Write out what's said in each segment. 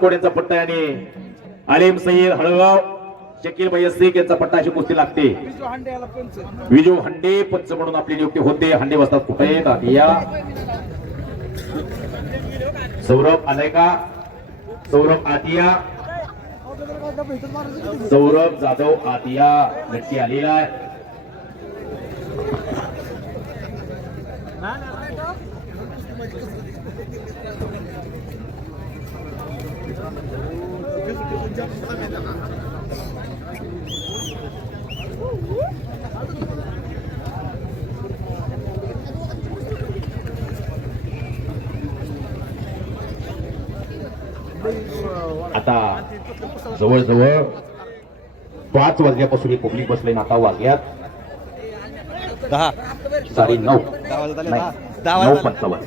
मानकोड यांचा पट्टा आणि आलिम सय्यद हळगाव शकील भाई शेख यांचा पट्टा अशी कुस्ती लागते. विजू हंडे पंच म्हणून आपली नियुक्ती होते. हंडे बसतात कुठे आतिया सौरभ आलाय का? सौरभ आतिया सौरभ जाधव आतिया नक्की आलेला आहे. आता जवळजवळ 5 वाजल्यापासून पब्लिक बसले. आता वाजल्यात 9:30 9:55.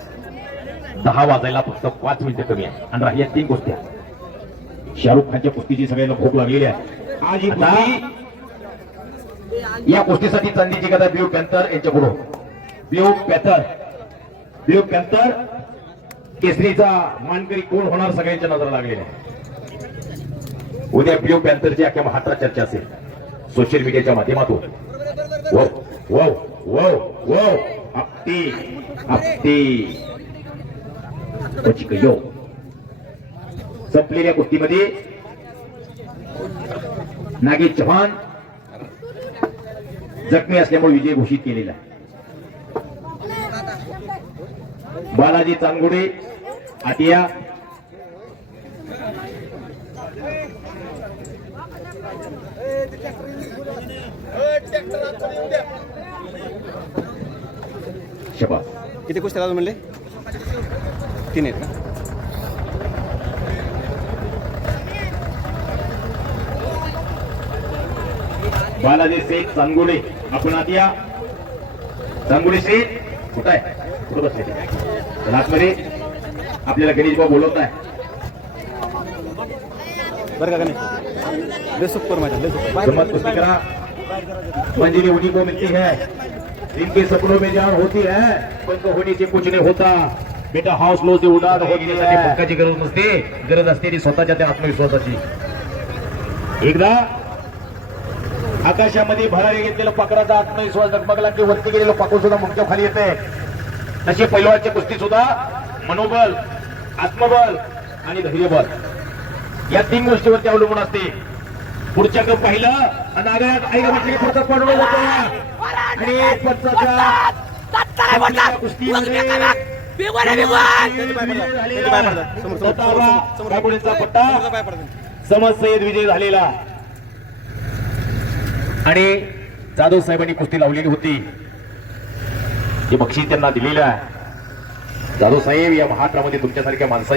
10 वाजायला फक्त 5 मिनिटं कमी आहे आणि राहिल्या 3 गोष्टी. शाहरुख खानच्या कुस्तीची सगळ्यांना भूक लागलेली आहे. आज या कुस्तीसाठी चांदीची गदा ब्ल्यू पॅन्थर यांच्याकडून ब्ल्यू पॅन्थर केसरीचा मानकरी कोण होणार सगळ्यांच्या नजर लागलेल्या. उद्या ब्ल्यू पॅन्थरची अख्ख्या महाराष्ट्रात चर्चा असेल सोशल मीडियाच्या माध्यमातून. वो वो वो वो आपटी आपटी यो संपलेल्या कुस्तीमध्ये नागेश चव्हाण जखमी असल्यामुळे विजय घोषित केलेला आहे. बालाजी चांगुडे आटिया शबास. किती कुस्त्या म्हणले? 3 आहेत का? बालाजी शेख चांगुडे आपण आतिया चांगुडे शेख कुठं आहे? कुठं बसले क्लासमध्ये? आपल्याला गणेश भाऊ बोलवत आहे बरं का? गणेश सुपर माझ्या जमत कुस्ती करा. मंजिली उन्हीं को मिलती है जिनके सपनों में जान होती है पण तो होने से कुछ नहीं होता. बेटा हौसलों से उडान होण्यासाठी पक्काची गरज नसते. गरज असते ती स्वतःच्या त्या आत्मविश्वासाची. एकदा आकाशामध्ये भरारी घेतलेलं पाखराचा आत्मविश्वास डगमगला की वरती गेलेलं पाखरू सुद्धा मुख्य खाली येते. तशी पैलवानची कुस्ती सुद्धा मनोबल आत्मबल आणि धैर्यबल या 3 गोष्टीवरती अवलंबून असते. पुढच्याकडे पाहिलं आणि आगारात आई म्हटले पुढचा पडलो जातो आणि कुस्तीमध्ये पट्टा समज सय्यद विजय झालेला आणि जाधव साहेबांनी कुस्ती लावलेली होती. हे बक्षीस त्यांना दिलेलं आहे. जाधव साहेब या महाराष्ट्रामध्ये तुमच्यासारख्या माणसाची